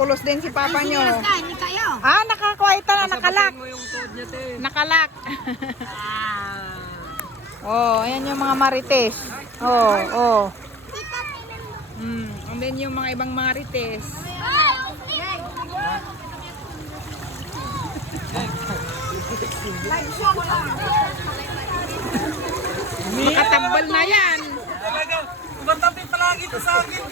Nakapulos din si papa nyo. Hindi kayo. Ah, nakakuwaita na, nakalak. mo yung toad niya, te. Nakalak. Oh, ayan yung mga marites. Oh, oh. And then yung mga ibang marites. Makatambal na yan. Talaga, umatabi palagi ito sa akin.